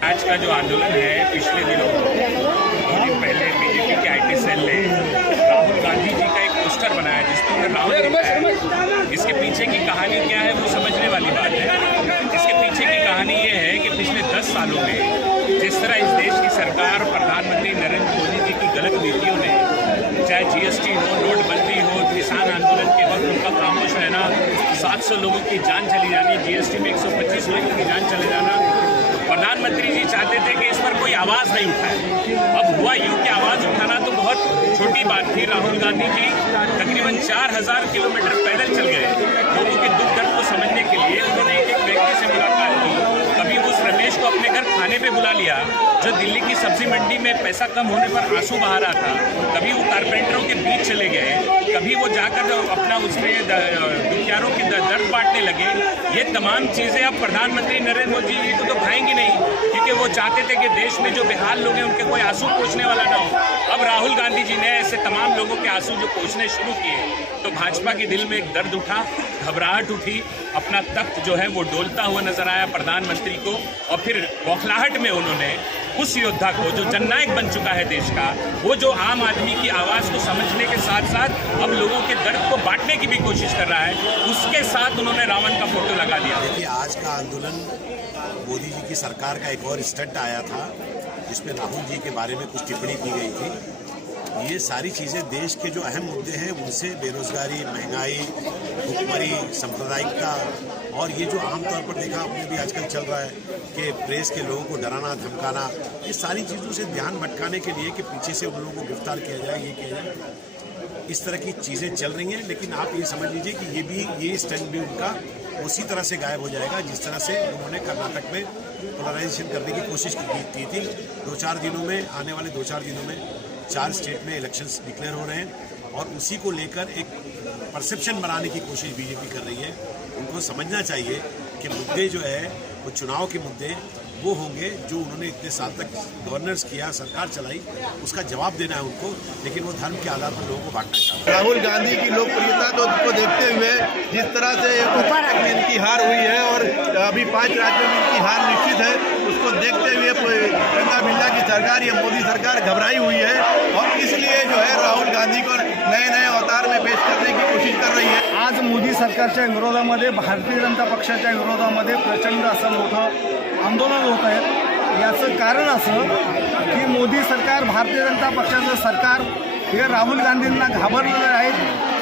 आज का जो आंदोलन है, पिछले दिनों कुछ दिन पहले बीजेपी के आईटी सेल ने राहुल गांधी जी का एक पोस्टर बनाया जिसमें उन्हें राहुल लिखा है। इसके पीछे की कहानी क्या है वो समझने वाली बात है। इसके पीछे की कहानी ये है कि पिछले 10 सालों में जिस तरह इस देश की सरकार, प्रधानमंत्री नरेंद्र मोदी जी की गलत नीतियों ने, चाहे जीएसटी हो, नोटबंदी हो, किसान आंदोलन के वक्त उनका खामोश रहना, 700 लोगों की जान चली जानी, जीएसटी में 125 लोगों की जान चले जाना, प्रधानमंत्री जी चाहते थे कि इस पर कोई आवाज़ नहीं उठाए। अब हुआ यूं कि आवाज़ उठाना तो बहुत छोटी बात थी। राहुल गांधी जी तकरीबन 4000 किलोमीटर पैदल चल गए लोगों के दुख दर्द को समझने के लिए। उन्होंने एक एक व्यक्ति से मुलाकात की। कभी उस रमेश को अपने घर खाने पे बुला लिया जो दिल्ली की सब्जी मंडी में पैसा कम होने पर आंसू बहा रहा था। कभी वो कारपेंटरों के बीच चले गए। कभी वो जाकर अपना उसमें दुखियारों की दर्द बांटने लगे। ये तमाम चीज़ें अब प्रधानमंत्री नरेंद्र मोदी जी को तो भाएंगी नहीं, क्योंकि वो चाहते थे कि देश में जो बेहाल लोग हैं उनके कोई आंसू पोंछने वाला ना हो। अब राहुल गांधी जी ने ऐसे तमाम लोगों के आंसू जो पोंछने शुरू किए तो भाजपा के दिल में एक दर्द उठा, घबराहट उठी। अपना तख्त जो है वो डोलता हुआ नजर आया प्रधानमंत्री को। और फिर बौखलाहट में उन्होंने उस योद्धा को जो जननायक बन चुका है देश का, वो जो आम आदमी की आवाज़ को समझने के साथ साथ अब लोगों के दर्द को बांटने की भी कोशिश कर रहा है, उसके साथ उन्होंने रावण का फोटो लगा दिया। देखिए, आज का आंदोलन मोदी जी की सरकार का एक और स्टंट आया था जिसमें राहुल जी के बारे में कुछ टिप्पणी की गई थी। ये सारी चीज़ें देश के जो अहम मुद्दे हैं उनसे, बेरोजगारी, महंगाई, भुखमरी, सांप्रदायिकता, और ये जो आमतौर पर देखा आपने भी आजकल चल रहा है कि प्रेस के लोगों को डराना धमकाना, ये सारी चीज़ों से ध्यान भटकाने के लिए कि पीछे से उन लोगों को गिरफ्तार किया जाए, ये किया जाए, इस तरह की चीज़ें चल रही हैं। लेकिन आप ये समझ लीजिए कि ये स्टंट भी उनका उसी तरह से गायब हो जाएगा जिस तरह से उन्होंने कर्नाटक में पोलराइजेशन करने की कोशिश की थी। 2-4 दिनों में, आने वाले 2-4 दिनों में 4 स्टेट में इलेक्शंस डिक्लेयर हो रहे हैं और उसी को लेकर एक परसेप्शन बनाने की कोशिश बीजेपी कर रही है। उनको समझना चाहिए कि मुद्दे जो है वो चुनाव के मुद्दे वो होंगे जो उन्होंने इतने साल तक गवर्नेंस किया, सरकार चलाई, उसका जवाब देना है उनको। लेकिन वो धर्म के आधार पर लोगों को बांटना चाहते हैं। राहुल गांधी की लोकप्रियता को देखते हुए जिस तरह से इनकी हार हुई है और अभी 5 राज्यों में इनकी हार निश्चित है, उसको देखते हुए गंगा बिल्ला की सरकार या मोदी सरकार घबराई हुई है और इसलिए जो है राहुल गांधी को नए नए अवतार में पेश करने की कोशिश कर रही है। आज मोदी सरकारच्या विरोधामध्ये, भारतीय जनता पक्षाच्या विरोधामध्ये प्रचंड असं मोठं आंदोलन होत आहे। याचं कारण असं की मोदी सरकार, भारतीय जनता पक्षाचं सरकार हे राहुल गांधींना घाबरलेलं आहे।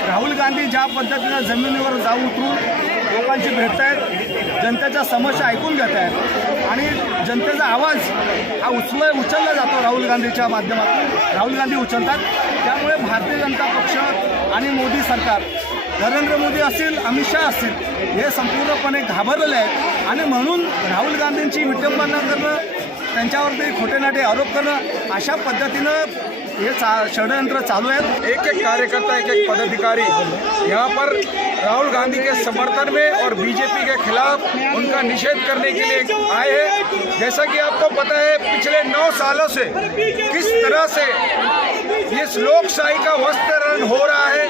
राहुल गांधी ज्या पद्धतीनं जमिनीवर जाऊन उतरून लोकांची भेटत आहेत, जनतेच्या समस्या ऐकून घेत आहेत आणि जनतेचा आवाज हा उचलला जातो राहुल गांधीच्या माध्यमातून। राहुल गांधी उचलतात, त्यामुळे भारतीय जनता पक्ष आणि मोदी सरकार, नरेंद्र मोदी असतील, अमित शहा असतील, हे संपूर्णपणे घाबरलेले आहेत आणि म्हणून राहुल गांधींची विटंबना करणं, त्यांच्यावरती खोटेनाटे आरोप करणं, अशा पद्धतीनं ये षड्यंत्र चालू है। एक एक कार्यकर्ता, एक एक पदाधिकारी यहाँ पर राहुल गांधी के समर्थन में और बीजेपी के खिलाफ उनका निषेध करने के लिए आए हैं। जैसा कि आपको पता है, पिछले 9 सालों से किस तरह से इस लोकशाही का वस्त्रण हो रहा है,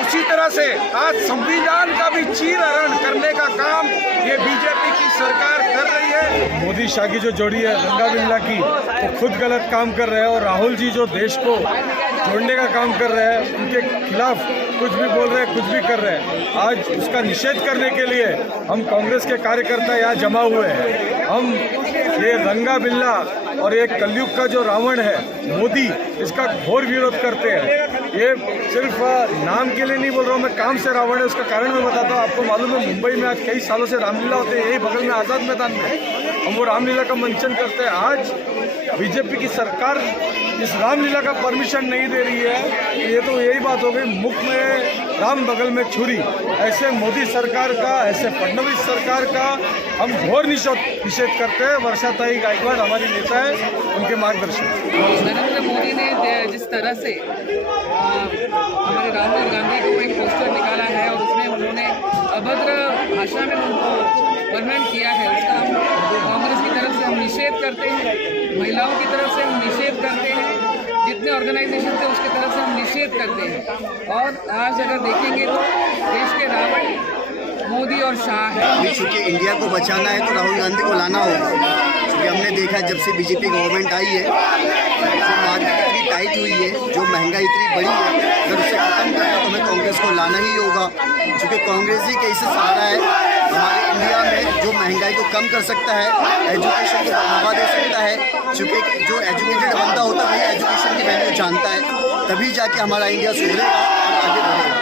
उसी तरह से आज संविधान का भी चीरहरण करने का काम ये बीजेपी की सरकार कर रही है। मोदी शाह की जो जोड़ी है गंगा बिल्ला की, वो खुद गलत काम कर रहे हैं और राहुल जी जो देश को जोड़ने का काम कर रहे हैं, उनके खिलाफ कुछ भी बोल रहे हैं, कुछ भी कर रहे हैं। आज उसका निषेध करने के लिए हम कांग्रेस के कार्यकर्ता यहाँ जमा हुए हैं। हम ये गंगा बिल्ला और एक कलयुग का जो रावण है मोदी, इसका घोर विरोध करते हैं। ये सिर्फ नाम के लिए नहीं बोल रहा हूँ मैं, काम से रावण है। उसका कारण मैं बताता हूँ। आपको मालूम है, मुंबई में आज कई सालों से रामलीला होते हैं, यही बगल में आज़ाद मैदान में हम वो रामलीला का मंचन करते हैं। आज बीजेपी की सरकार इस रामलीला का परमिशन नहीं दे रही है। ये तो यही बात हो गई, मुख में राम बगल में छुरी। ऐसे मोदी सरकार का, ऐसे फडणवीस सरकार का हम घोर निषेध करते हैं। वर्षाताई गायकवाड़ हमारी नेता है, उनके मार्गदर्शन। नरेंद्र मोदी ने जिस तरह से हमारे राहुल गांधी को एक पोस्टर निकाला है और उसमें उन्होंने अभद्र भाषा में उनको वर्णन किया है, उसका हम कांग्रेस की तरफ से हम निषेध करते हैं, महिलाओं की तरफ से हम निषेध करते हैं, जितने ऑर्गेनाइजेशन थे उसकी तरफ से हम निषेध करते हैं। और आज अगर देखेंगे तो देश के रावण मोदी और शाह है। चूँकि इंडिया को बचाना है तो राहुल गांधी को लाना होगा, क्योंकि हमने देखा है जब से बीजेपी गवर्नमेंट आई है, जो मार्केट इतनी टाइट हुई है, जो महंगाई इतनी बढ़ी है, अगर उसे ख़त्म करना तो हमें कांग्रेस को लाना ही होगा, क्योंकि कांग्रेस ही कैसे सहारा है हमारे इंडिया में जो महंगाई को कम कर सकता है, एजुकेशन को बढ़ावा दे सकता है, क्योंकि जो एजुकेटेड बंदा होता है वही एजुकेशन की वैल्यू जानता है, तभी जाके हमारा इंडिया सुधरेगा और आगे बढ़ेगा।